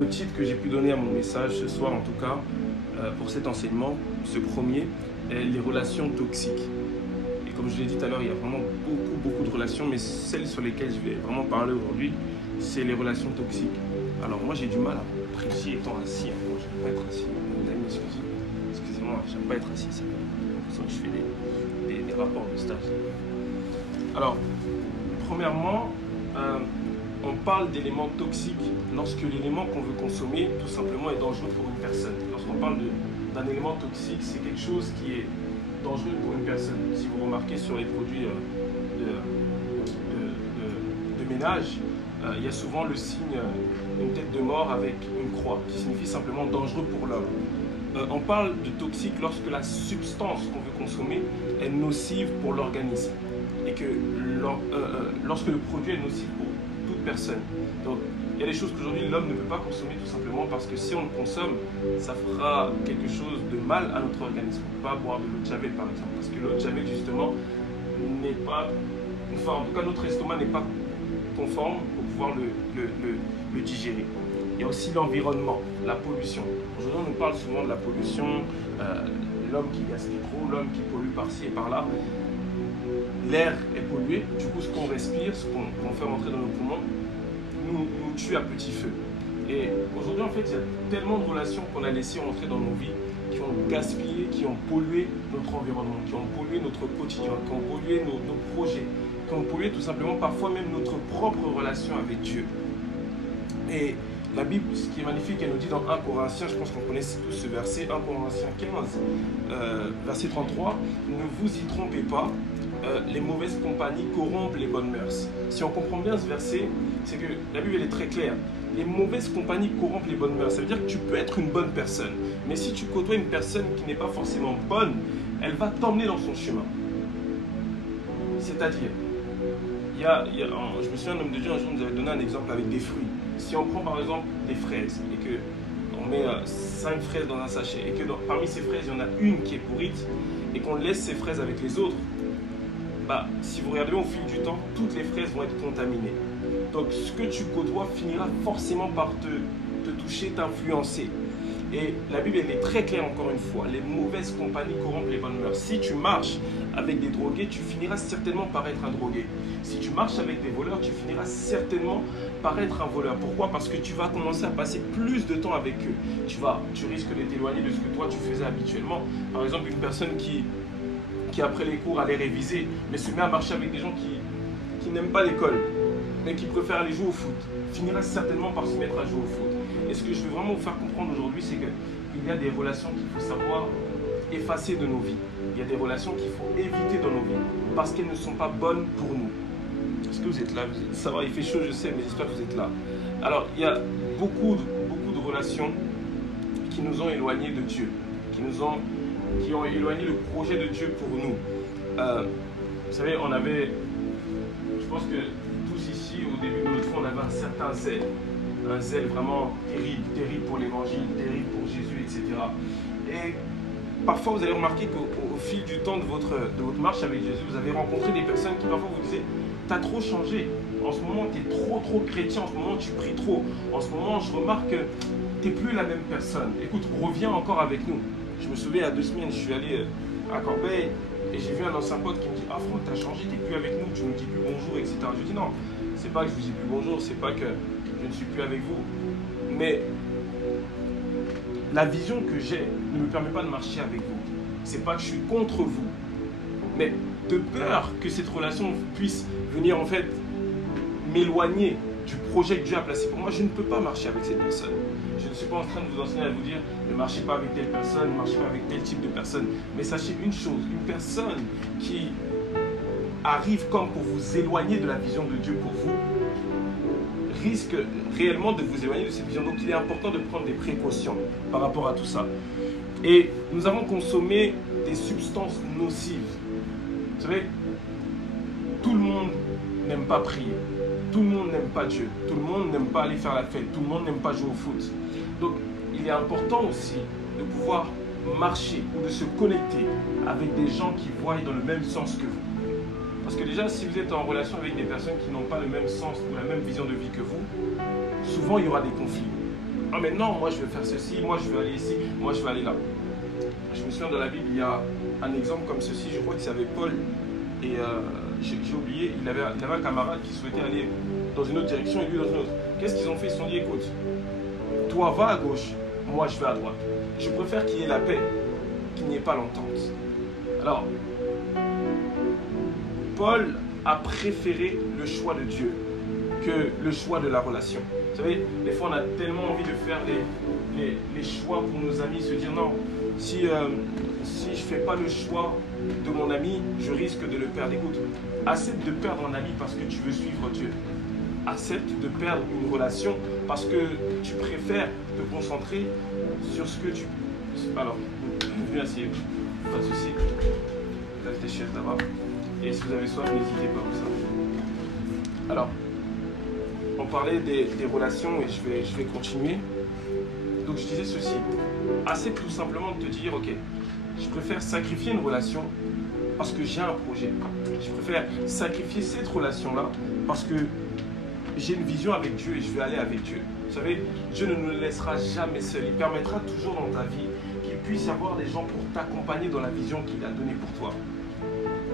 Le titre que j'ai pu donner à mon message ce soir, en tout cas, pour cet enseignement, ce premier, est les relations toxiques. Et comme je l'ai dit tout à l'heure, il y a vraiment beaucoup de relations, mais celles sur lesquelles je vais vraiment parler aujourd'hui, c'est les relations toxiques. Alors moi, j'ai du mal à apprécier étant assis. Moi, je n'aime pas être assis. Excusez-moi, j'aime pas être assis. C'est pour ça que je fais des rapports de stage. Alors, premièrement, on parle d'éléments toxiques lorsque l'élément qu'on veut consommer, tout simplement, est dangereux pour une personne. Lorsqu'on parle d'un élément toxique, c'est quelque chose qui est dangereux pour une personne. Si vous remarquez sur les produits de ménage, il y a souvent le signe, une tête de mort avec une croix, qui signifie simplement dangereux pour l'homme. On parle de toxique lorsque la substance qu'on veut consommer est nocive pour l'organisme et que lorsque le produit est nocif pour toute personne. Donc, il y a des choses qu'aujourd'hui l'homme ne peut pas consommer tout simplement parce que si on le consomme, ça fera quelque chose de mal à notre organisme. On ne peut pas boire de l'eau de Javel par exemple, parce que l'eau de Javel justement n'est pas, enfin en tout cas notre estomac n'est pas conforme pour pouvoir le digérer. Il y a aussi l'environnement, la pollution. Aujourd'hui on nous parle souvent de la pollution, l'homme qui gaspille trop, l'homme qui pollue par-ci et par-là. L'air est pollué, du coup ce qu'on respire, ce qu'on fait rentrer dans nos poumons, nous tue à petit feu. Et aujourd'hui en fait il y a tellement de relations qu'on a laissées rentrer dans nos vies qui ont gaspillé, qui ont pollué notre environnement, qui ont pollué notre quotidien, qui ont pollué nos projets, qui ont pollué tout simplement parfois même notre propre relation avec Dieu. Et la Bible, ce qui est magnifique, elle nous dit dans 1 Corinthiens, je pense qu'on connaît tous ce verset, 1 Corinthiens 15, verset 33, ne vous y trompez pas, les mauvaises compagnies corrompent les bonnes mœurs. Si on comprend bien ce verset, c'est que la Bible elle est très claire. Les mauvaises compagnies corrompent les bonnes mœurs. Ça veut dire que tu peux être une bonne personne, mais si tu côtoies une personne qui n'est pas forcément bonne, elle va t'emmener dans son chemin. C'est-à-dire, je me souviens, un homme de Dieu, un jour nous avait donné un exemple avec des fruits. Si on prend par exemple des fraises et que on met 5 fraises dans un sachet et que parmi ces fraises, il y en a une qui est pourrite et qu'on laisse ces fraises avec les autres, bah, si vous regardez au fil du temps, toutes les fraises vont être contaminées. Donc ce que tu côtoies finira forcément par te toucher, t'influencer. Et la Bible elle est très claire encore une fois, les mauvaises compagnies corrompent les bonnes mœurs. Si tu marches avec des drogués, tu finiras certainement par être un drogué. Si tu marches avec des voleurs, tu finiras certainement par être un voleur. Pourquoi? Parce que tu vas commencer à passer plus de temps avec eux. Tu risques de t'éloigner de ce que toi tu faisais habituellement. Par exemple, une personne qui après les cours allait réviser, mais se met à marcher avec des gens qui n'aiment pas l'école, mais qui préfèrent aller jouer au foot, finira certainement par se mettre à jouer au foot. Et ce que je veux vraiment vous faire comprendre aujourd'hui, c'est qu'il y a des relations qu'il faut savoir effacer de nos vies. Il y a des relations qu'il faut éviter dans nos vies, parce qu'elles ne sont pas bonnes pour nous. Est-ce que vous êtes là? Ça va, il fait chaud, je sais, mais j'espère que vous êtes là. Alors, il y a beaucoup de relations qui nous ont éloignés de Dieu, qui ont éloigné le projet de Dieu pour nous. Vous savez, je pense que tous ici, au début de notre foi, on avait un certain zèle. Un zèle vraiment terrible pour l'évangile, terrible pour Jésus, etc. Et parfois, vous allez remarquer qu'au fil du temps de votre marche avec Jésus, vous avez rencontré des personnes qui parfois vous disaient « T'as trop changé. En ce moment, tu es trop chrétien. En ce moment, tu pries trop. En ce moment, je remarque que tu n'es plus la même personne. Écoute, reviens encore avec nous. » Je me souviens, il y a 2 semaines, je suis allé à Corbeil et j'ai vu un ancien pote qui me dit « Ah Franck, t'as changé, t'es plus avec nous, tu nous dis plus bonjour, etc. » Je lui dis « Non, c'est pas que je vous dis plus bonjour, c'est pas que je ne suis plus avec vous. Mais la vision que j'ai ne me permet pas de marcher avec vous. C'est pas que je suis contre vous, mais de peur que cette relation puisse venir en fait m'éloigner du projet que Dieu a placé pour moi, je ne peux pas marcher avec cette personne. Je ne suis pas en train de vous enseigner à vous dire ne marchez pas avec telle personne, ne marchez pas avec tel type de personne. Mais sachez une chose, une personne qui arrive comme pour vous éloigner de la vision de Dieu pour vous, risque réellement de vous éloigner de cette vision. Donc il est important de prendre des précautions par rapport à tout ça. Et nous avons consommé des substances nocives. Vous savez, tout le monde n'aime pas prier. Tout le monde n'aime pas Dieu. Tout le monde n'aime pas aller faire la fête. Tout le monde n'aime pas jouer au foot. Donc, il est important aussi de pouvoir marcher ou de se connecter avec des gens qui voient dans le même sens que vous. Parce que déjà, si vous êtes en relation avec des personnes qui n'ont pas le même sens ou la même vision de vie que vous, souvent il y aura des conflits. Ah mais non, moi je veux faire ceci, moi je veux aller ici, moi je veux aller là. Je me souviens dans la Bible, il y a un exemple comme ceci, je crois que c'était Paul. Et j'ai oublié, il avait un camarade qui souhaitait aller dans une autre direction et lui dans une autre. Qu'est-ce qu'ils ont fait? Ils se sont dit, écoute, toi va à gauche, moi je vais à droite. Je préfère qu'il y ait la paix, qu'il n'y ait pas l'entente. Alors, Paul a préféré le choix de Dieu que le choix de la relation. Vous savez, des fois on a tellement envie de faire les choix pour nos amis, se dire non, si je ne fais pas le choix de mon ami, je risque de le perdre. Écoute, accepte de perdre un ami parce que tu veux suivre Dieu. Accepte de perdre une relation parce que tu préfères te concentrer sur ce que tu... Alors, venez assis, pas de souci. Vous avez des chaises là-bas. Et si vous avez soif, n'hésitez pas pour ça. Alors, on parlait des relations et je vais continuer. Donc je disais ceci. Accepte tout simplement de te dire, ok, je préfère sacrifier une relation parce que j'ai un projet. Je préfère sacrifier cette relation-là parce que j'ai une vision avec Dieu et je vais aller avec Dieu. Vous savez, Dieu ne nous laissera jamais seuls. Il permettra toujours dans ta vie qu'il puisse y avoir des gens pour t'accompagner dans la vision qu'il a donnée pour toi.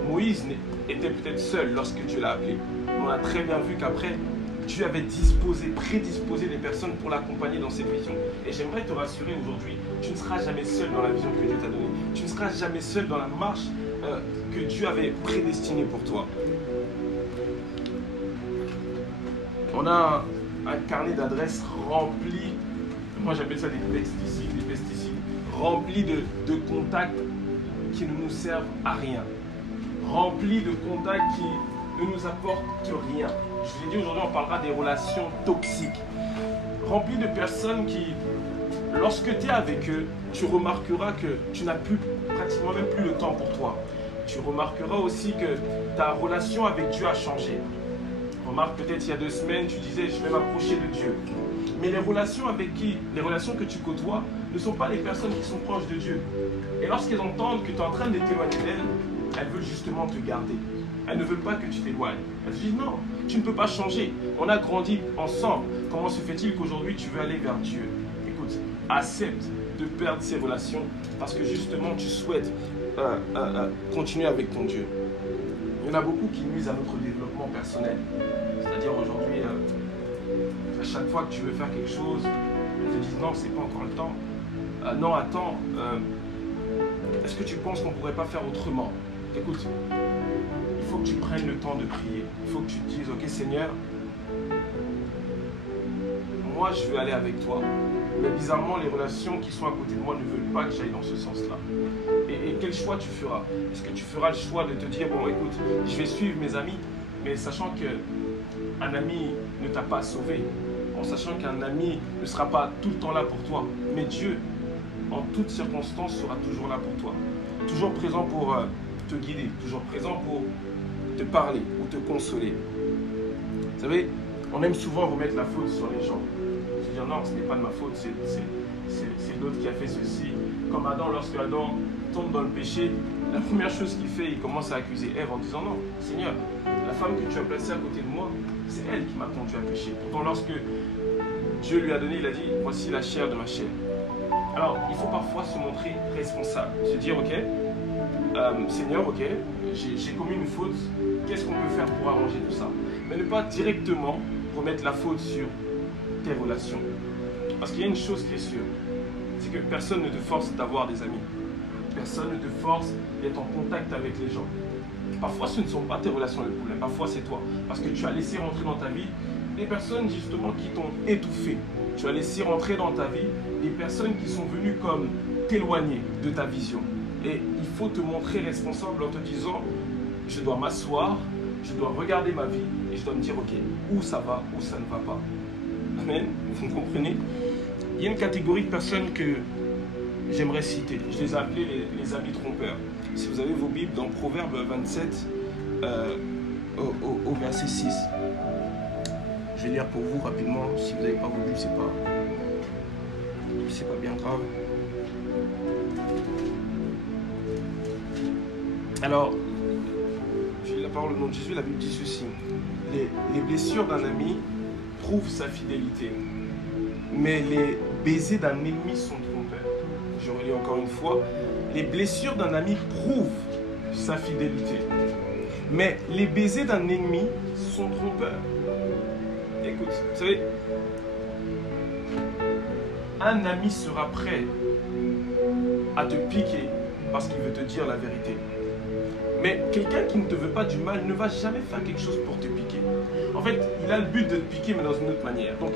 Moïse était peut-être seul lorsque Dieu l'a appelé. Mais on a très bien vu qu'après, Dieu avait prédisposé des personnes pour l'accompagner dans cette vision. Et j'aimerais te rassurer aujourd'hui, tu ne seras jamais seul dans la vision que Dieu t'a donnée. Tu ne seras jamais seul dans la marche que Dieu avait prédestinée pour toi. On a un carnet d'adresses rempli, moi j'appelle ça des pesticides, remplis de contacts qui ne nous servent à rien. Remplis de contacts qui ne nous apportent rien. Je vous ai dit aujourd'hui, on parlera des relations toxiques. Remplis de personnes qui, lorsque tu es avec eux, tu remarqueras que tu n'as pratiquement même plus le temps pour toi. Tu remarqueras aussi que ta relation avec Dieu a changé. Remarque, peut-être il y a 2 semaines, tu disais, je vais m'approcher de Dieu. Mais les relations que tu côtoies ne sont pas les personnes qui sont proches de Dieu. Et lorsqu'elles entendent que tu es en train de t'éloigner d'elles, elles veulent justement te garder. Elles ne veulent pas que tu t'éloignes. Elles te disent non, tu ne peux pas changer. On a grandi ensemble. Comment se fait-il qu'aujourd'hui tu veux aller vers Dieu? Écoute, accepte de perdre ces relations parce que justement tu souhaites continuer avec ton Dieu. Il y en a beaucoup qui nuisent à notre développement personnel. C'est-à-dire aujourd'hui, à chaque fois que tu veux faire quelque chose, ils te disent non, c'est pas encore le temps. Non, attends, est-ce que tu penses qu'on ne pourrait pas faire autrement? Écoute, il faut que tu prennes le temps de prier. Il faut que tu te dises, ok Seigneur, moi je veux aller avec toi. Mais bizarrement, les relations qui sont à côté de moi ne veulent pas que j'aille dans ce sens-là. Et quel choix tu feras? Est-ce que tu feras le choix de te dire, bon écoute, je vais suivre mes amis, mais sachant qu'un ami ne t'a pas sauvé, en sachant qu'un ami ne sera pas tout le temps là pour toi, mais Dieu, en toutes circonstances, sera toujours là pour toi. Toujours présent pour te guider, toujours présent pour te parler ou te consoler. Vous savez, on aime souvent remettre la faute sur les gens. Se dire non, ce n'est pas de ma faute, c'est l'autre qui a fait ceci. Comme Adam, lorsque Adam tombe dans le péché, la première chose qu'il fait, il commence à accuser Ève en disant non, Seigneur, la femme que tu as placée à côté de moi, c'est elle qui m'a conduit à pécher. Pourtant, lorsque Dieu lui a donné, il a dit, voici la chair de ma chair. Alors, il faut parfois se montrer responsable, se dire, ok, Seigneur, ok, j'ai commis une faute, qu'est-ce qu'on peut faire pour arranger tout ça? Mais ne pas directement remettre la faute sur tes relations. Parce qu'il y a une chose qui est sûre, c'est que personne ne te force d'avoir des amis. Personne ne te force d'être en contact avec les gens. Parfois, ce ne sont pas tes relations le problème, parfois c'est toi. Parce que tu as laissé rentrer dans ta vie des personnes justement qui t'ont étouffé. Tu as laissé rentrer dans ta vie des personnes qui sont venues comme t'éloigner de ta vision. Et il faut te montrer responsable en te disant, je dois m'asseoir, je dois regarder ma vie et je dois me dire, ok, où ça va, où ça ne va pas. Amen, vous me comprenez? Il y a une catégorie de personnes que j'aimerais citer. Je les ai appelés les amis trompeurs. Si vous avez vos Bibles, dans Proverbe 27, au verset 6. Je vais lire pour vous rapidement. Si vous n'avez pas vos Bibles, c'est pas bien grave. Alors, je lis la parole au nom de Jésus. La Bible dit ceci. Les blessures d'un ami prouvent sa fidélité. mais les baisers d'un ennemi sont trompeurs. Je relis encore une fois. Les blessures d'un ami prouvent sa fidélité, mais les baisers d'un ennemi sont trompeurs. Écoute, vous savez, un ami sera prêt à te piquer parce qu'il veut te dire la vérité. Mais quelqu'un qui ne te veut pas du mal ne va jamais faire quelque chose pour te piquer. En fait, il a le but de te piquer, mais dans une autre manière. Donc,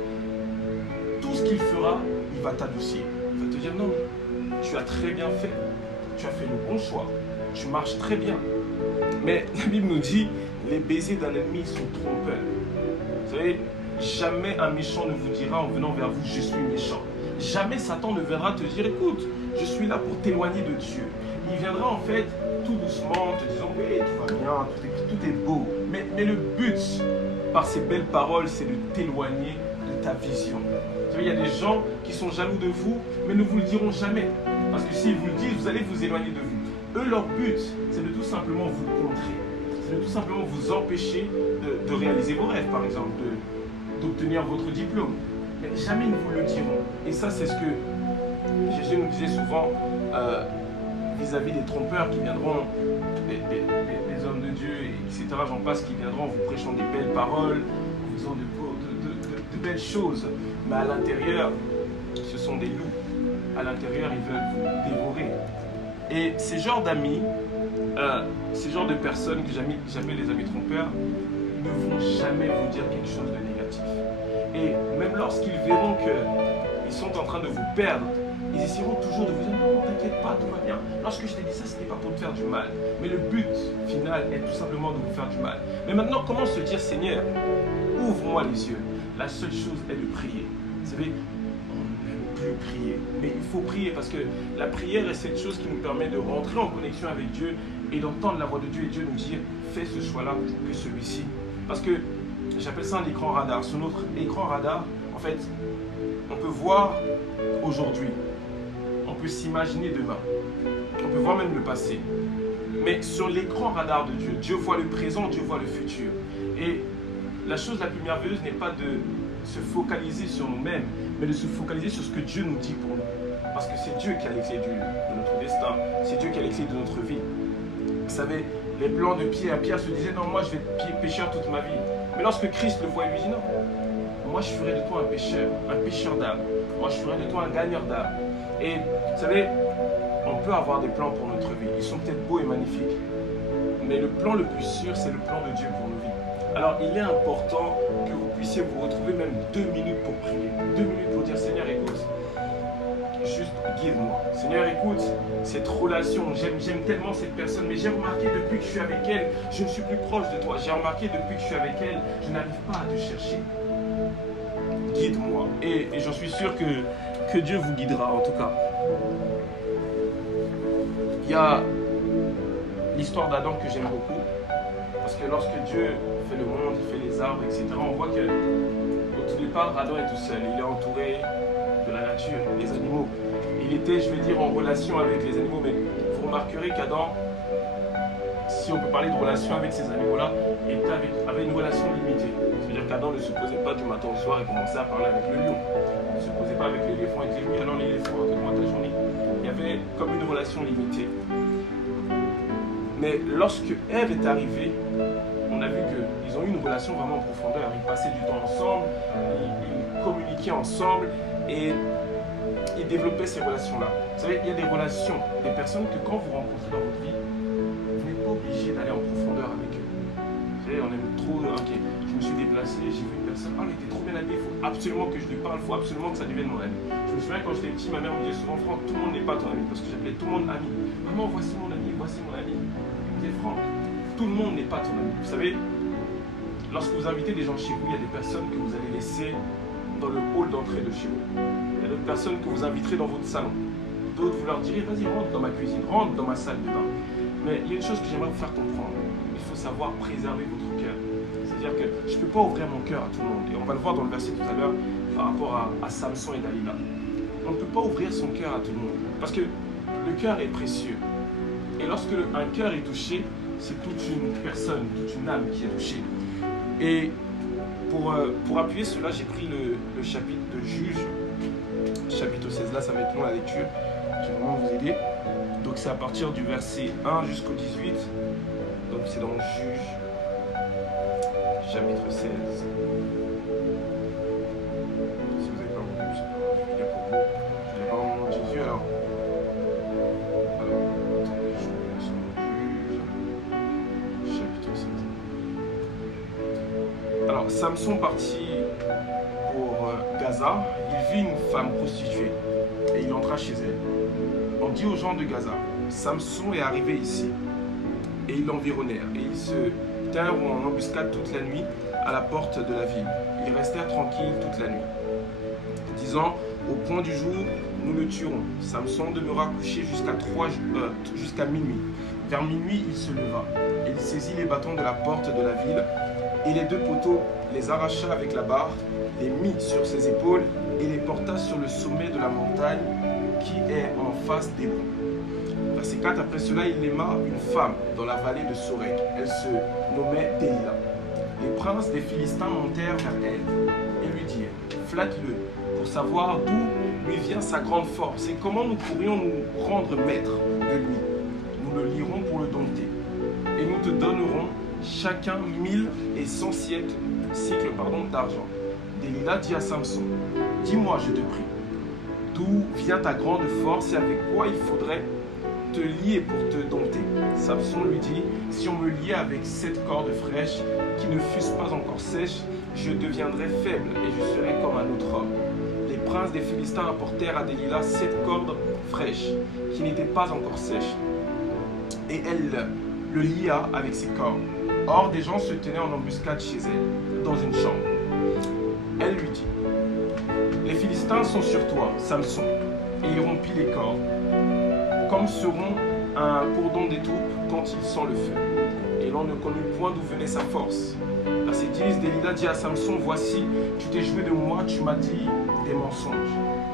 tout ce qu'il fera, il va t'adoucir. Il va te dire non, tu as très bien fait. Tu as fait le bon choix. Tu marches très bien. Mais la Bible nous dit, les baisers d'un ennemi sont trompeurs. Vous savez, jamais un méchant ne vous dira en venant vers vous, je suis méchant. Jamais Satan ne viendra te dire, écoute, je suis là pour t'éloigner de Dieu. Il viendra en fait tout doucement te disant, oui, tout va bien, tout est beau. Mais le but, par ces belles paroles, c'est de t'éloigner de ta vision. Vous savez, il y a des gens qui sont jaloux de vous, mais ne vous le diront jamais. Parce que s'ils vous le disent, vous allez vous éloigner de vous. Eux, leur but, c'est de tout simplement vous contrer. C'est de tout simplement vous empêcher de réaliser vos rêves, par exemple, d'obtenir votre diplôme. Mais jamais ils ne vous le diront. Et ça, c'est ce que Jésus nous disait souvent vis-à-vis des trompeurs qui viendront, des hommes de Dieu, etc. J'en passe, qui viendront vous prêchant des belles paroles, vous disant de belles choses. Mais à l'intérieur, ce sont des loups. À l'intérieur, ils veulent vous dévorer. Et ces genres d'amis, ces genres de personnes que j'appelle les amis trompeurs, ne vont jamais vous dire quelque chose de négatif. Et même lorsqu'ils verront qu'ils sont en train de vous perdre, ils essaieront toujours de vous dire non, t'inquiète pas, tout va bien. Lorsque je t'ai dit ça, ce n'était pas pour te faire du mal. Mais le but final est tout simplement de vous faire du mal. Mais maintenant, comment se dire, Seigneur, ouvre-moi les yeux. La seule chose est de prier. Vous savez, on n'aime plus prier. Mais il faut prier parce que la prière est cette chose qui nous permet de rentrer en connexion avec Dieu et d'entendre la voix de Dieu et Dieu nous dire, fais ce choix-là que celui-ci. Parce que j'appelle ça un écran radar. Sur notre écran radar, en fait, on peut voir aujourd'hui. On peut s'imaginer demain. On peut voir même le passé. Mais sur l'écran radar de Dieu, Dieu voit le présent, Dieu voit le futur. Et la chose la plus merveilleuse n'est pas de se focaliser sur nous-mêmes, mais de se focaliser sur ce que Dieu nous dit pour nous. Parce que c'est Dieu qui a les clés de notre destin. C'est Dieu qui a les clés de notre vie. Vous savez, les plans de Pierre se disait non, moi je vais être pécheur toute ma vie. Mais lorsque Christ le voit, il lui dit non, moi je ferai de toi un pécheur d'âme. Moi je ferai de toi un gagneur d'âme. Et vous savez, on peut avoir des plans pour notre vie. Ils sont peut-être beaux et magnifiques. Mais le plan le plus sûr, c'est le plan de Dieu pour nos vies. Alors il est important que vous puissiez vous retrouver même 2 minutes pour prier. 2 minutes pour dire Seigneur, écoute, juste guide-moi. Seigneur, écoute, cette relation, j'aime tellement cette personne, mais j'ai remarqué depuis que je suis avec elle, je ne suis plus proche de toi. J'ai remarqué depuis que je suis avec elle, je n'arrive pas à te chercher. Guide-moi. Et j'en suis sûr que Dieu vous guidera en tout cas. Il y a l'histoire d'Adam que j'aime beaucoup. Parce que lorsque Dieu fait le monde, il fait les arbres, etc., on voit que au tout départ, Adam est tout seul. Il est entouré de la nature, des animaux. Il était, je vais dire, en relation avec les animaux. Mais vous remarquerez qu'Adam, si on peut parler de relation avec ces animaux-là, avait une relation limitée. C'est-à-dire qu'Adam ne se posait pas du matin au soir et commençait à parler avec le lion. Il ne se posait pas avec l'éléphant et disait oui, alors l'éléphant, raconte-moi ta journée. Il y avait comme une relation limitée. Mais lorsque Ève est arrivée, on a vu qu'ils ont eu une relation vraiment en profondeur. Ils passaient du temps ensemble, ils communiquaient ensemble et ils développaient ces relations-là. Vous savez, il y a des relations, des personnes que quand vous rencontrez dans votre vie, vous n'êtes pas obligé d'aller en profondeur avec eux. Vous savez, on aime trop, ok, je me suis déplacé, j'ai vu une personne, oh, elle était trop bien habillée, il faut absolument que je lui parle, il faut absolument que ça devienne mon ami. Je me souviens quand j'étais petit, ma mère me disait souvent, Franck, tout le monde n'est pas ton ami, parce que j'appelais tout le monde ami. Maman, voici mon ami, voici mon ami. Franck, tout le monde n'est pas ton ami. Vous savez, lorsque vous invitez des gens chez vous, il y a des personnes que vous allez laisser dans le hall d'entrée de chez vous. Il y a d'autres personnes que vous inviterez dans votre salon. D'autres, vous leur direz, vas-y, rentre dans ma cuisine, rentre dans ma salle de bain. Mais il y a une chose que j'aimerais vous faire comprendre. Il faut savoir préserver votre cœur. C'est-à-dire que je ne peux pas ouvrir mon cœur à tout le monde. Et on va le voir dans le verset tout à l'heure par rapport à Samson et Dalila. On ne peut pas ouvrir son cœur à tout le monde. Parce que le cœur est précieux. Et lorsque un cœur est touché, c'est toute une personne, toute une âme qui est touchée. Et pour appuyer cela, j'ai pris le chapitre de Juge, chapitre 16. Là, ça va être long la lecture. Je vais vraiment vous aider. Donc, c'est à partir du verset 1 jusqu'au 18. Donc, c'est dans Juge, chapitre 16. Si vous n'avez pas beaucoup, je vais lire pour vous. Je vais lire au nom de Jésus. Alors, attendez, je reviens sur Juge, chapitre 16. Alors, Samson partit pour Gaza. Il vit une femme prostituée et il entra chez elle. On dit aux gens de Gaza, Samson est arrivé ici. Et ils l'environnèrent et ils se tinrent en embuscade toute la nuit à la porte de la ville. Ils restèrent tranquilles toute la nuit, disant, au point du jour, nous le tuerons. Samson demeura couché jusqu'à minuit. Vers minuit, il se leva. Il saisit les bâtons de la porte de la ville et les deux poteaux les arracha avec la barre, les mit sur ses épaules et les porta sur le sommet de la montagne qui est en face d'Hébron. Verset 4, après cela, il aima une femme dans la vallée de Sorek. Elle se nommait Délila. Les princes des Philistins montèrent vers elle et lui dirent, flatte-le pour savoir d'où lui vient sa grande force et comment nous pourrions nous rendre maîtres de lui. Nous le lirons pour le dompter et nous te donnerons chacun 1100 cycles d'argent. Délila dit à Samson, dis-moi, je te prie, d'où vient ta grande force et avec quoi il faudrait te lier pour te dompter. Samson lui dit, si on me liait avec 7 cordes fraîches qui ne fussent pas encore sèches, je deviendrais faible et je serais comme un autre homme. Les princes des Philistins apportèrent à Délila 7 cordes fraîches qui n'étaient pas encore sèches et elle le lia avec ses cordes. Or, des gens se tenaient en embuscade chez elle, dans une chambre. Elle lui dit, les Philistins sont sur toi, Samson, et il rompit les cordes, comme seront un cordon d'étoupe quand il sent le feu. Et l'on ne connut point d'où venait sa force. Verset 10, Délila dit à Samson, voici, tu t'es joué de moi, tu m'as dit des mensonges.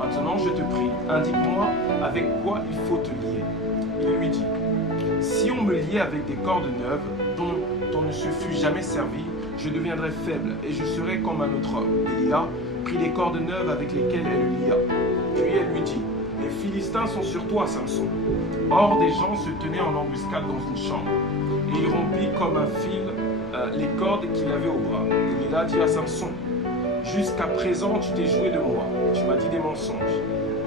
Maintenant, je te prie, indique-moi avec quoi il faut te lier. Il lui dit, si on me liait avec des cordes neuves, dont on ne se fût jamais servi, je deviendrais faible et je serais comme un autre homme. Délila prit les cordes neuves avec lesquelles elle le lia. Puis elle lui dit, les Philistins sont sur toi, Samson. Or, des gens se tenaient en embuscade dans une chambre. Et il rompit comme un fil les cordes qu'il avait au bras. Délila dit à Samson, jusqu'à présent, tu t'es joué de moi. Tu m'as dit des mensonges.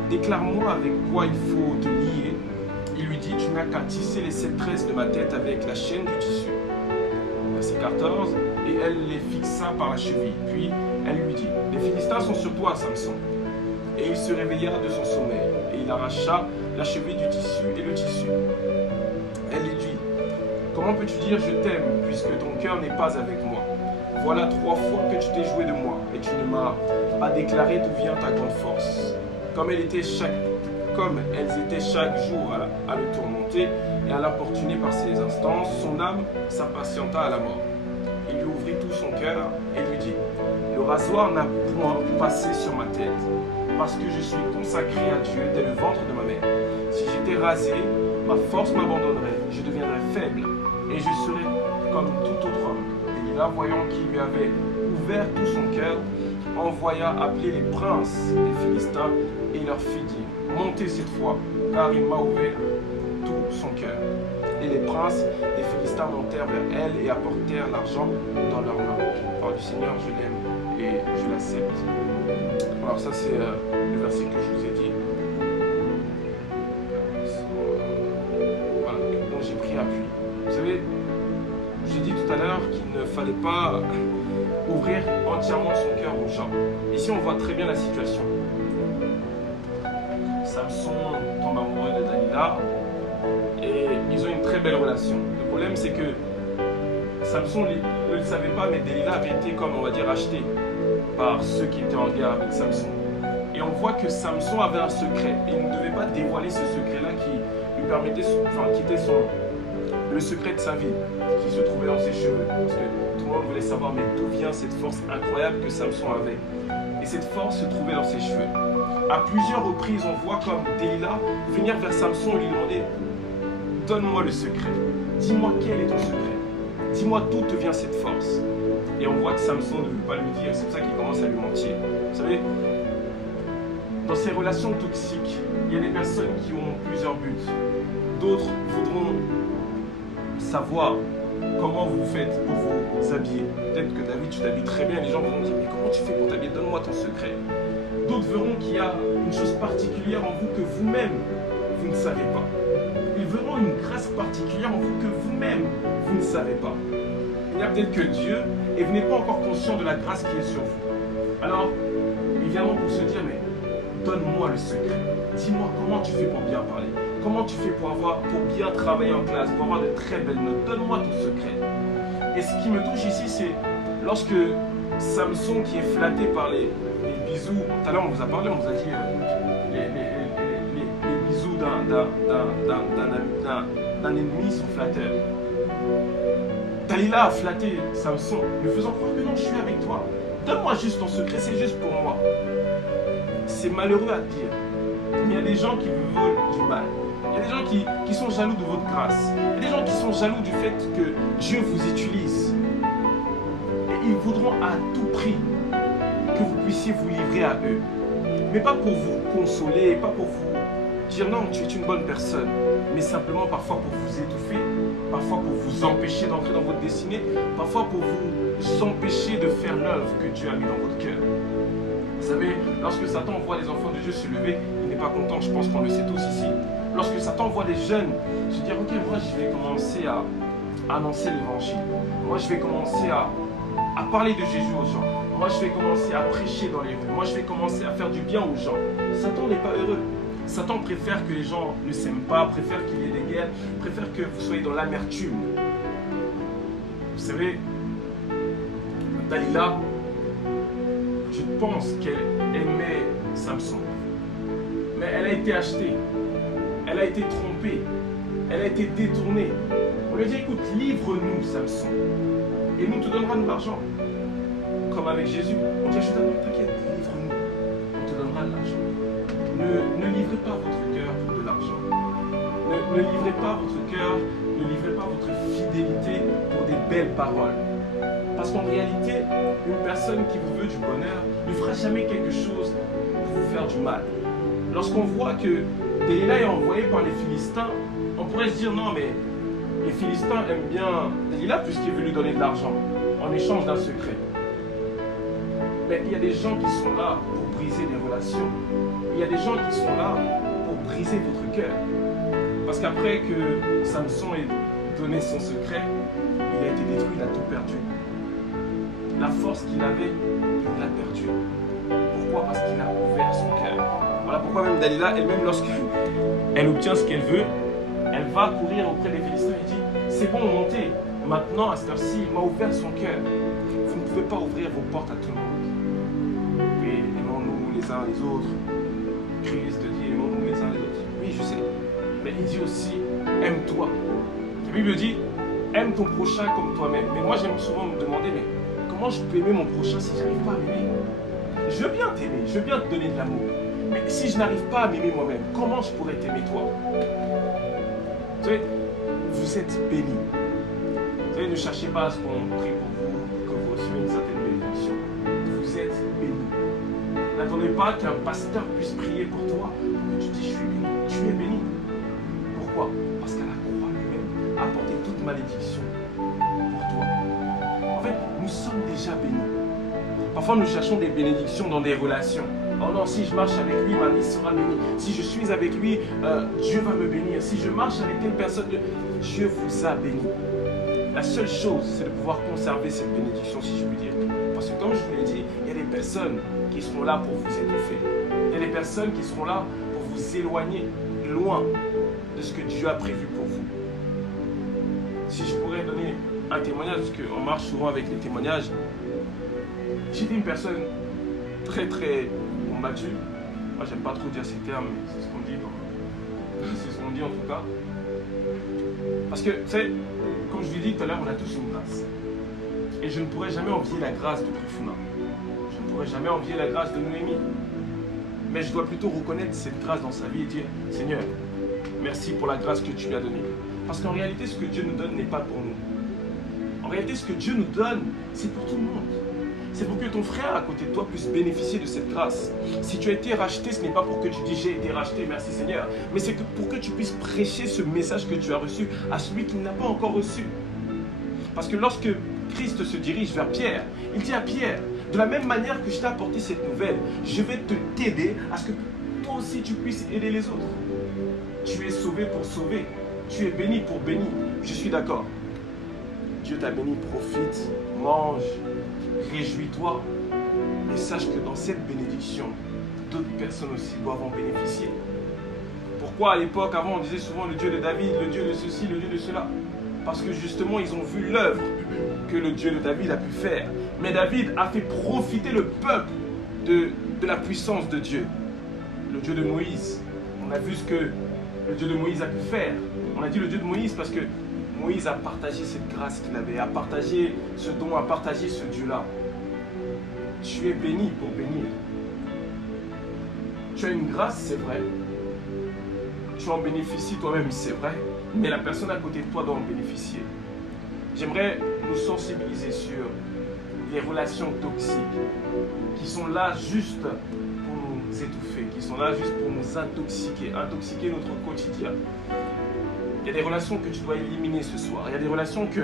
Déclare-moi avec quoi il faut te lier. Il lui dit, tu n'as qu'à tisser les 7 tresses de ma tête avec la chaîne du tissu. Verset 14, et elle les fixa par la cheville. Puis elle lui dit, les Philistins sont sur toi, Samson. Et il se réveilla de son sommeil, et il arracha la cheville du tissu et le tissu. Elle lui dit, comment peux-tu dire je t'aime, puisque ton cœur n'est pas avec moi? Voilà 3 fois que tu t'es joué de moi, et tu ne m'as pas déclaré d'où vient ta grande force. Comme elles étaient chaque jour à le tourmenter et à l'importuner par ses instances, son âme s'impatienta à la mort. Il lui ouvrit tout son cœur et lui dit, le rasoir n'a point passé sur ma tête, parce que je suis consacré à Dieu dès le ventre de ma mère. Si j'étais rasé, ma force m'abandonnerait, je deviendrais faible, et je serais comme tout autre homme. Et là, voyant qu'il lui avait ouvert tout son cœur, envoya appeler les princes des Philistins et leur fit dire, montez cette fois, car il m'a ouvert tout son cœur. Et les princes des Philistins montèrent vers elle et apportèrent l'argent dans leurs mains. Parole du Seigneur, je l'aime et je l'accepte. Alors ça c'est le verset que je vous ai dit. Voilà, dont j'ai pris appui. Vous savez, j'ai dit tout à l'heure qu'il ne fallait pas ouvrir entièrement son cœur aux gens. Ici on voit très bien la situation. Samson tombe amoureux de Dalila et ils ont une très belle relation. Le problème c'est que Samson ne le savait pas, mais Dalila avait été, comme on va dire, acheté par ceux qui étaient en guerre avec Samson. Et on voit que Samson avait un secret et il ne devait pas dévoiler ce secret-là qui lui permettait, qui était le secret de sa vie, qui se trouvait dans ses cheveux. Parce que tout le monde voulait savoir, mais d'où vient cette force incroyable que Samson avait? Et cette force se trouvait dans ses cheveux. À plusieurs reprises, on voit comme Délila venir vers Samson et lui demander, donne-moi le secret, dis-moi quel est ton secret, dis-moi d'où te vient cette force. Et on voit que Samson ne veut pas lui dire, c'est pour ça qu'il commence à lui mentir. Vous savez, dans ces relations toxiques, il y a des personnes qui ont plusieurs buts. D'autres voudront savoir comment vous faites pour vous habiller. Peut-être que David, tu t'habilles très bien, les gens vont dire, mais comment tu fais pour t'habiller? Donne-moi ton secret. D'autres verront qu'il y a une chose particulière en vous que vous-même, vous ne savez pas. Ils verront une grâce particulière en vous que vous-même, vous ne savez pas. Il y a peut-être que Dieu, et vous n'êtes pas encore conscient de la grâce qui est sur vous. Alors, ils viendront pour se dire, mais donne-moi le secret. Dis-moi comment tu fais pour bien parler. Comment tu fais pour bien travailler en classe, pour avoir de très belles notes. Donne-moi ton secret. Et ce qui me touche ici, c'est lorsque Samson, qui est flatté par les bisous, tout à l'heure on vous a parlé, on vous a dit les bisous d'un ennemi sont flatteurs. Dalila a flatté Samson, lui faisant croire que non, je suis avec toi. Donne-moi juste ton secret, c'est juste pour moi. C'est malheureux à dire, mais il y a des gens qui vous veulent du mal. Il y a des gens qui sont jaloux de votre grâce. Il y a des gens qui sont jaloux du fait que Dieu vous utilise. Et ils voudront à tout prix que vous puissiez vous livrer à eux. Mais pas pour vous consoler, pas pour vous dire non, tu es une bonne personne, mais simplement parfois pour vous étouffer, parfois pour vous empêcher d'entrer dans votre destinée, parfois pour vous empêcher de faire l'œuvre que Dieu a mis dans votre cœur. Vous savez, lorsque Satan voit les enfants de Dieu se lever, il n'est pas content, je pense qu'on le sait tous ici. Lorsque Satan voit les jeunes se dire, ok, moi je vais commencer à annoncer l'évangile, moi je vais commencer à parler de Jésus aux gens, moi je vais commencer à prêcher dans les rues, moi je vais commencer à faire du bien aux gens. Satan n'est pas heureux. Satan préfère que les gens ne s'aiment pas, préfère qu'il y ait des guerres, préfère que vous soyez dans l'amertume. Vous savez, Dalila, je pense qu'elle aimait Samson. Mais elle a été achetée, elle a été trompée, elle a été détournée. On lui a dit, écoute, livre-nous Samson, et nous te donnerons de l'argent. Comme avec Jésus, on dit, t'inquiète, livre-nous, on te donnera de l'argent. Ne livrez pas votre cœur pour de l'argent. Ne livrez pas votre cœur, ne livrez pas votre fidélité pour des belles paroles. Parce qu'en réalité, une personne qui vous veut du bonheur ne fera jamais quelque chose pour vous faire du mal. Lorsqu'on voit que Dalila est envoyée par les Philistins, on pourrait se dire non, mais les Philistins aiment bien Dalila puisqu'il veut lui donner de l'argent en échange d'un secret. Mais il y a des gens qui sont là pour briser des relations. Il y a des gens qui sont là pour briser votre cœur. Parce qu'après que Samson ait donné son secret, il a été détruit, il a tout perdu. La force qu'il avait, il l'a perdue. Pourquoi? Parce qu'il a ouvert son cœur. Voilà pourquoi même Dalila, elle-même, lorsqu'elle obtient ce qu'elle veut, elle va courir auprès des Philistins et dit, c'est bon, montez. Maintenant, à cette heure-ci, il m'a ouvert son cœur. Vous ne pouvez pas ouvrir vos portes à tout le monde. Et aimons-nous les uns les autres. Christ dit, aimons-nous les uns les autres. Oui, je sais. Mais il dit aussi, aime-toi. La Bible dit, aime ton prochain comme toi-même. Mais moi, j'aime souvent me demander, mais comment je peux aimer mon prochain si je n'arrive pas à m'aimer? Je veux bien t'aimer, je veux bien te donner de l'amour. Mais si je n'arrive pas à m'aimer moi-même, comment je pourrais t'aimer toi? Vous savez, vous êtes bénis. Vous savez, ne cherchez pas à ce qu'on prie pour vous, que vous recevez une certaine bénédiction. Vous êtes bénis. N'attendez pas qu'un pasteur puisse prier pour toi pour que tu dis je suis béni. Tu es béni. Pourquoi? Parce qu'à la croix lui-même a apporté toute malédiction pour toi. En fait, nous sommes déjà bénis. Parfois, nous cherchons des bénédictions dans des relations. Oh non, si je marche avec lui, ma vie sera bénie. Si je suis avec lui, Dieu va me bénir. Si je marche avec telle personne, Dieu vous a béni. La seule chose, c'est de pouvoir conserver cette bénédiction, si je puis dire. Parce que comme je vous l'ai dit, il y a des personnes qui seront là pour vous étouffer. Il y a des personnes qui seront là pour vous éloigner loin de ce que Dieu a prévu pour vous. Si je pourrais donner un témoignage, parce qu'on marche souvent avec les témoignages, j'étais une personne très combattue. Moi, j'aime pas trop dire ces termes, mais c'est ce qu'on dit. C'est ce qu'on dit en tout cas. Parce que, tu sais, comme je vous l'ai dit tout à l'heure, on a tous une grâce. Et je ne pourrais jamais envier la grâce de Trifuna. Je ne pourrais jamais envier la grâce de Noémie. Mais je dois plutôt reconnaître cette grâce dans sa vie et dire, Seigneur, merci pour la grâce que tu lui as donnée. Parce qu'en réalité, ce que Dieu nous donne n'est pas pour nous. En réalité, ce que Dieu nous donne, c'est pour tout le monde. C'est pour que ton frère à côté de toi puisse bénéficier de cette grâce. Si tu as été racheté, ce n'est pas pour que tu dis j'ai été racheté, merci Seigneur, mais c'est pour que tu puisses prêcher ce message que tu as reçu à celui qui n'a pas encore reçu. Parce que lorsque Christ se dirige vers Pierre, il dit à Pierre, de la même manière que je t'ai apporté cette nouvelle, je vais t'aider à ce que toi aussi tu puisses aider les autres. Tu es sauvé pour sauver, tu es béni pour bénir. Je suis d'accord. Dieu t'a béni, profite, mange, réjouis-toi. Mais sache que dans cette bénédiction, d'autres personnes aussi doivent en bénéficier. Pourquoi à l'époque, avant, on disait souvent le Dieu de David, le Dieu de ceci, le Dieu de cela? Parce que justement, ils ont vu l'œuvre que le Dieu de David a pu faire. Mais David a fait profiter le peuple de la puissance de Dieu. Le Dieu de Moïse, on a vu ce que le Dieu de Moïse a pu faire. On a dit le Dieu de Moïse parce que Moïse a partagé cette grâce qu'il avait, a partagé ce don, a partagé ce Dieu-là. Tu es béni pour bénir. Tu as une grâce, c'est vrai. Tu en bénéficies toi-même, c'est vrai. Mais la personne à côté de toi doit en bénéficier. J'aimerais nous sensibiliser sur les relations toxiques qui sont là juste pour nous étouffer, qui sont là juste pour nous intoxiquer notre quotidien. Il y a des relations que tu dois éliminer ce soir. Il y a des relations que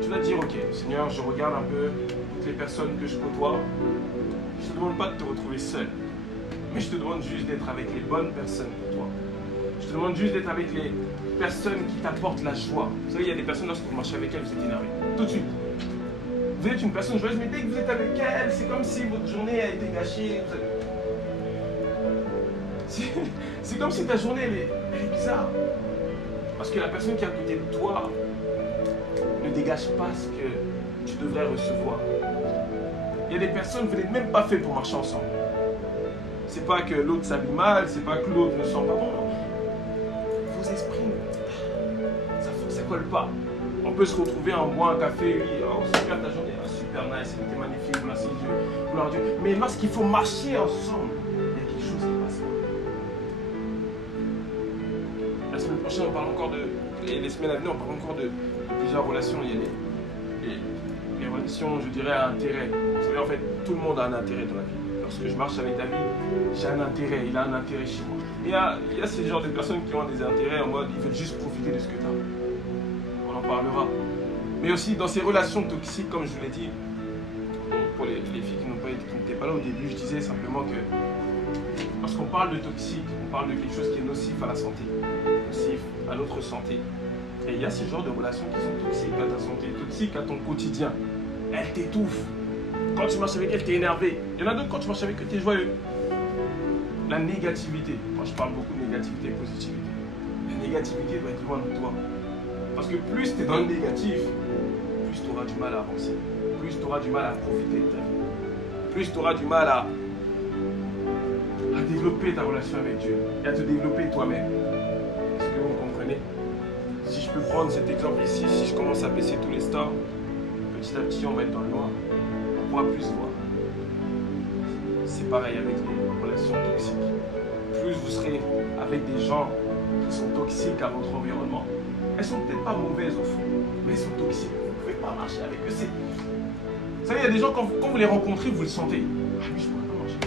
tu dois dire, ok, Seigneur, je regarde un peu toutes les personnes que je côtoie. Je ne te demande pas de te retrouver seul, mais je te demande juste d'être avec les bonnes personnes pour toi. Je te demande juste d'être avec les personnes qui t'apportent la joie. Vous savez, il y a des personnes, lorsque vous marchez avec elles, vous êtes énervé. Tout de suite. Vous êtes une personne joyeuse, mais dès que vous êtes avec elle, c'est comme si votre journée a été gâchée. C'est comme si ta journée, elle est bizarre. Parce que la personne qui est à côté de toi ne dégage pas ce que tu devrais recevoir. Il y a des personnes, vous n'êtes même pas fait pour marcher ensemble. C'est pas que l'autre s'habille mal, c'est pas que l'autre ne sent pas bon. Vos esprits, ça colle pas. On peut se retrouver en bois, un café, oui, oh, super ta journée, oh, super nice, c'était magnifique, merci Dieu, gloire à Dieu. Mais lorsqu'il faut marcher ensemble, il y a quelque chose qui passe pas. La semaine prochaine, on parle encore les semaines à venir, on parle encore de plusieurs relations. Il y a les relations, je dirais, à intérêt. Vous savez, en fait, tout le monde a un intérêt dans la vie. Lorsque je marche avec David, j'ai un intérêt, il a un intérêt chez moi. Il y a ce genre de personnes qui ont des intérêts en mode, ils veulent juste profiter de ce que tu as. On en parlera. Mais aussi, dans ces relations toxiques, comme je vous l'ai dit, pour les filles qui n'étaient pas là au début, je disais simplement que lorsqu'on parle de toxique, on parle de quelque chose qui est nocif à la santé, nocif à notre santé. Et il y a ce genre de relations qui sont toxiques à ta santé, toxiques à ton quotidien. Elles t'étouffent. Quand tu marches avec elle, tu es énervé. Il y en a d'autres, quand tu marches avec eux, tu es joyeux. La négativité. Moi, je parle beaucoup de négativité et positivité. La négativité doit être loin de toi. Parce que plus tu es dans le négatif, plus tu auras du mal à avancer. Plus tu auras du mal à profiter de ta vie. Plus tu auras du mal à développer ta relation avec Dieu et à te développer toi-même. Est-ce que vous comprenez? Si je peux prendre cet exemple ici, si je commence à baisser tous les stores, petit à petit, on va être dans le noir. On pourra plus voir. C'est pareil avec les relations toxiques. Plus vous serez avec des gens qui sont toxiques à votre environnement, elles sont peut-être pas mauvaises au fond, mais elles sont toxiques. Vous ne pouvez pas marcher avec eux. Vous savez, il y a des gens, quand vous les rencontrez, vous le sentez. Ah oui, je ne pourrais pas marcher.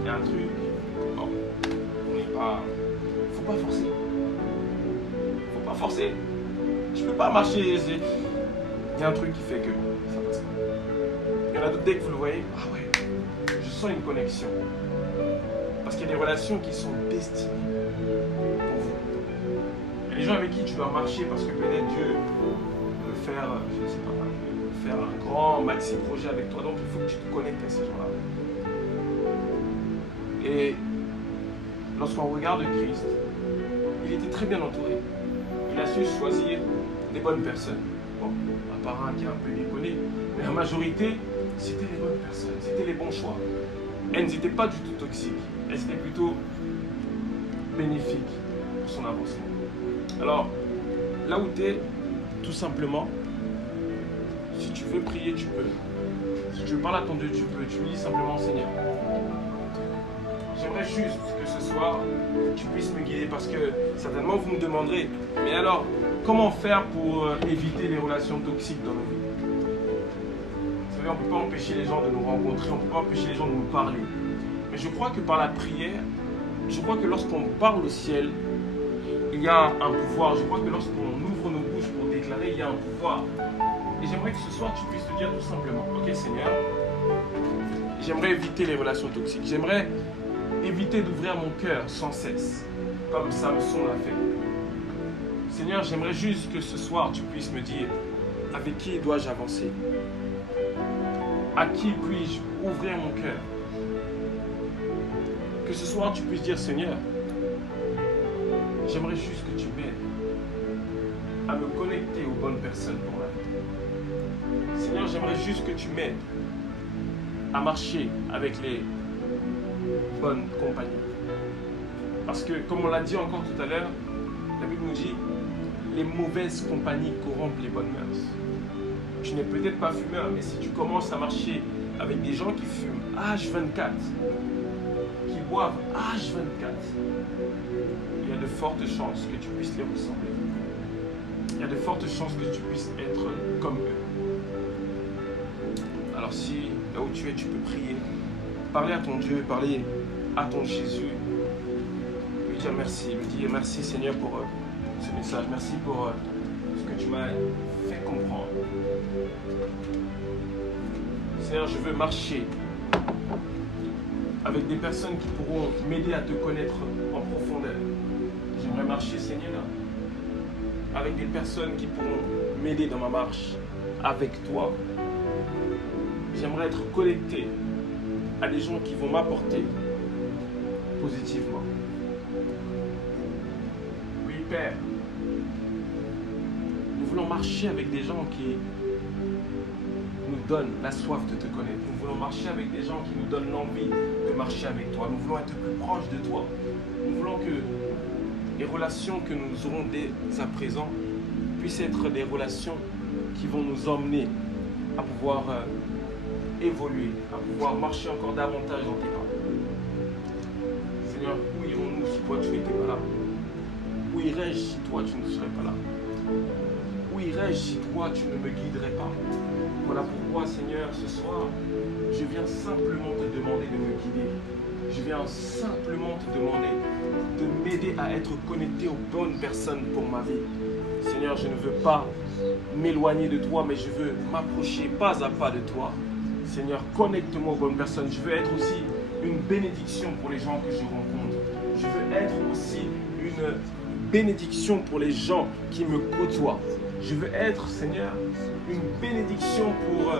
Il y a un truc. Bon, on n'est pas. Faut pas forcer. Faut pas forcer. Je peux pas marcher. Il y a un truc qui fait que ça passe pas. Il y en a d'autres, dès que vous le voyez, ah ouais, je sens une connexion. Parce qu'il y a des relations qui sont destinées pour vous. Il y a des gens avec qui tu dois marcher parce que peut-être Dieu veut faire, je ne sais pas, faire un grand maxi projet avec toi. Donc il faut que tu te connectes à ces gens-là. Et lorsqu'on regarde Christ, il était très bien entouré. Il a su choisir les bonnes personnes. Bon, à part un qui est un peu déconné, mais la majorité, c'était les bonnes personnes, c'était les bons choix. Elles n'étaient pas du tout toxiques, elles étaient plutôt bénéfiques pour son avancement. Alors, là où tu es, tout simplement, si tu veux prier, tu peux. Si tu veux parler à ton Dieu, tu peux. Tu lui dis simplement, Seigneur, j'aimerais juste que ce soir, tu puisses me guider parce que certainement vous me demanderez, mais alors, comment faire pour éviter les relations toxiques dans nos vies? savez, on ne peut pas empêcher les gens de nous rencontrer, on ne peut pas empêcher les gens de nous parler. Mais je crois que par la prière, je crois que lorsqu'on parle au ciel, il y a un pouvoir. Je crois que lorsqu'on ouvre nos bouches pour déclarer, il y a un pouvoir. Et j'aimerais que ce soir, tu puisses te dire tout simplement, ok Seigneur, j'aimerais éviter les relations toxiques. J'aimerais éviter d'ouvrir mon cœur sans cesse, comme Samson l'a fait. Seigneur, j'aimerais juste que ce soir, tu puisses me dire avec qui dois-je avancer? À qui puis-je ouvrir mon cœur? Que ce soir, tu puisses dire, Seigneur, j'aimerais juste que tu m'aides à me connecter aux bonnes personnes pour la vie. Seigneur, j'aimerais juste que tu m'aides à marcher avec les bonnes compagnies. Parce que, comme on l'a dit encore tout à l'heure, la Bible nous dit, les mauvaises compagnies corrompent les bonnes mœurs. Tu n'es peut-être pas fumeur, mais si tu commences à marcher avec des gens qui fument H24, qui boivent H24, il y a de fortes chances que tu puisses les ressembler. Il y a de fortes chances que tu puisses être comme eux. Alors si, là où tu es, tu peux prier, parler à ton Dieu, parler à ton Jésus, lui dire merci, lui dire merci Seigneur pour ce message, merci pour ce que tu m'as fait comprendre. Seigneur, je veux marcher avec des personnes qui pourront m'aider à te connaître en profondeur. J'aimerais marcher, Seigneur, avec des personnes qui pourront m'aider dans ma marche avec toi. J'aimerais être connecté à des gens qui vont m'apporter positivement. Oui, Père, nous voulons marcher avec des gens qui nous donnent la soif de te connaître. Nous voulons marcher avec des gens qui nous donnent l'envie de marcher avec toi. Nous voulons être plus proches de toi. Nous voulons que les relations que nous aurons dès à présent puissent être des relations qui vont nous emmener à pouvoir évoluer, à pouvoir marcher encore davantage dans tes pas. Seigneur, où irons-nous si toi tu n'étais pas là? Où irais-je si toi tu ne serais pas là? Où irais-je si toi tu ne me guiderais pas? Voilà pourquoi, Seigneur, ce soir, je viens simplement te demander de me guider. Je viens simplement te demander de m'aider à être connecté aux bonnes personnes pour ma vie. Seigneur, je ne veux pas m'éloigner de toi, mais je veux m'approcher pas à pas de toi. Seigneur, connecte-moi aux bonnes personnes. Je veux être aussi une bénédiction pour les gens que je rencontre. Je veux être aussi une bénédiction pour les gens qui me côtoient. Je veux être, Seigneur, une bénédiction pour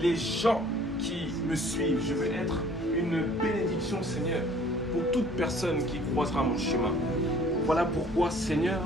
les gens qui me suivent. Je veux être une bénédiction, Seigneur, pour toute personne qui croisera mon chemin. Voilà pourquoi, Seigneur,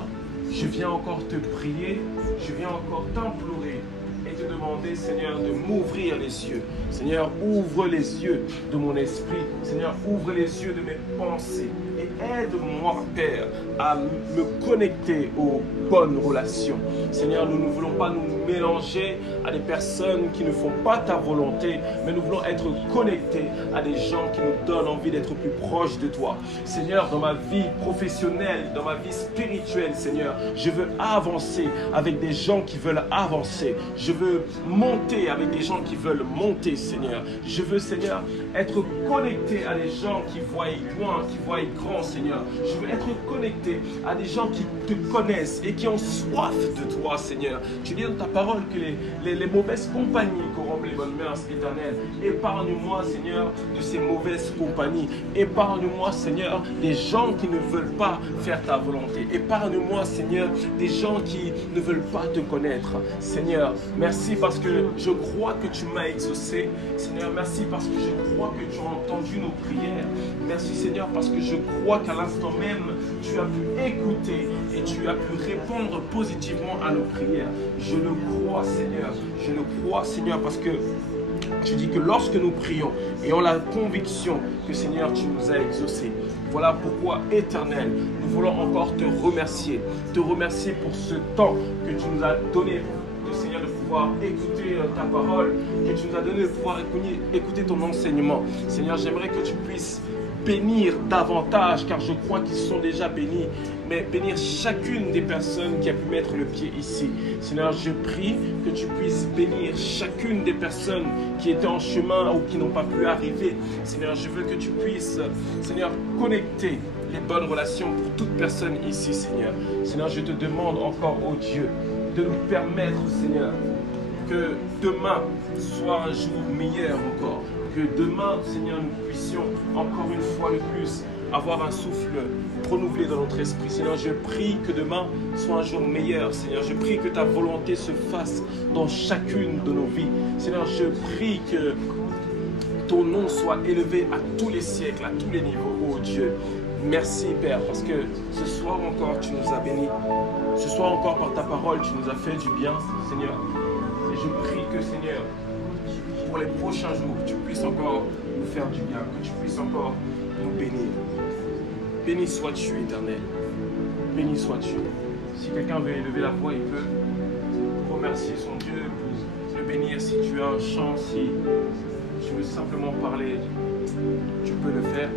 je viens encore te prier, je viens encore t'implorer et te demander, Seigneur, de m'ouvrir les yeux. Seigneur, ouvre les yeux de mon esprit. Seigneur, ouvre les yeux de mes pensées. Et aide-moi, Père, à me connecter aux bonnes relations. Seigneur, nous ne voulons pas nous mélanger à des personnes qui ne font pas ta volonté, mais nous voulons être connectés à des gens qui nous donnent envie d'être plus proches de toi. Seigneur, dans ma vie professionnelle, dans ma vie spirituelle, Seigneur, je veux avancer avec des gens qui veulent avancer. Je veux monter avec des gens qui veulent monter, Seigneur. Je veux, Seigneur, être connecté à des gens qui voient loin, qui voient grand, Seigneur. Je veux être connecté à des gens qui te connaissent et qui ont soif de toi, Seigneur. Tu dis dans ta parole que les mauvaises compagnies corrompent les bonnes mœurs éternelles. Épargne-moi, Seigneur, de ces mauvaises compagnies. Épargne-moi, Seigneur, des gens qui ne veulent pas faire ta volonté. Épargne-moi, Seigneur, des gens qui ne veulent pas te connaître. Seigneur, merci parce que je crois que tu m'as exaucé. Seigneur, merci parce que je crois que tu as entendu nos prières. Merci, Seigneur, parce que je crois qu'à l'instant même, tu as pu écouter et tu as pu répondre positivement à nos prières. Je le crois, Seigneur. Je le crois, Seigneur, parce que tu dis que lorsque nous prions, ayons la conviction que, Seigneur, tu nous as exaucés. Voilà pourquoi, Éternel, nous voulons encore te remercier. Te remercier pour ce temps que tu nous as donné, Seigneur, de pouvoir écouter ta parole, que tu nous as donné de pouvoir écouter ton enseignement. Seigneur, j'aimerais que tu puisses bénir davantage, car je crois qu'ils sont déjà bénis, mais bénir chacune des personnes qui a pu mettre le pied ici. Seigneur, je prie que tu puisses bénir chacune des personnes qui étaient en chemin ou qui n'ont pas pu arriver. Seigneur, je veux que tu puisses, Seigneur, connecter les bonnes relations pour toute personne ici, Seigneur. Seigneur, je te demande encore, oh Dieu, de nous permettre, Seigneur, que demain soit un jour meilleur encore. Que demain, Seigneur, nous puissions encore une fois de plus avoir un souffle renouvelé dans notre esprit. Seigneur, je prie que demain soit un jour meilleur. Seigneur, je prie que ta volonté se fasse dans chacune de nos vies. Seigneur, je prie que ton nom soit élevé à tous les siècles, à tous les niveaux, oh Dieu. Merci, Père, parce que ce soir encore, tu nous as bénis. Ce soir encore, par ta parole, tu nous as fait du bien, Seigneur. Et je prie que, Seigneur, pour les prochains jours, tu puisses encore nous faire du bien, que tu puisses encore nous bénir. Béni sois-tu, Éternel. Béni sois-tu. Si quelqu'un veut élever la voix, il peut remercier son Dieu, le bénir. Si tu as un chant, si tu veux simplement parler, tu peux le faire.